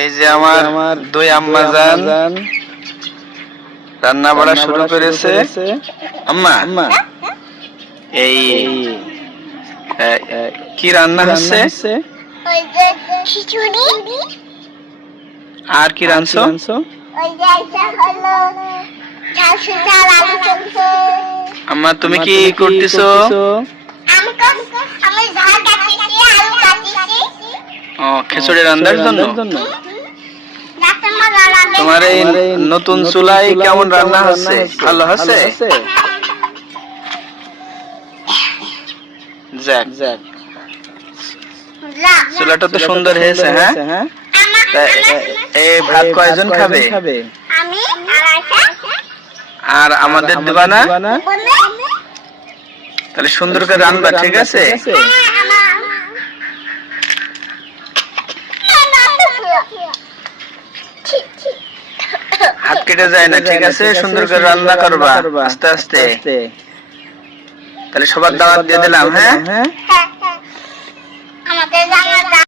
এই যে আমার দুই আম্মা জান রান্না বাড়া শুরু করেছে। আম্মা, এই কি রান্না হচ্ছে? খিচুড়ি। আর কি রাঁধছো? আম্মা তুমি কি করতেছো? ও, খিচুড়ি রান্নার জন্য। তোমার এই নতুন চুলায় কেমন রান্না হচ্ছে? ভালো হচ্ছে? যাক, চুলাটা তো সুন্দর হয়েছে। হ্যাঁ, এই ভাত কয়জন খাবে? আর আমাদের দিবা না? তাহলে সুন্দর করে রান্না, ঠিক আছে? হাত কেটে যায় না, ঠিক আছে? সুন্দর করে রান্না করবা আস্তে আস্তে। তাহলে সবার দাওয়াত দিয়ে দিলাম। হ্যাঁ, আমাদের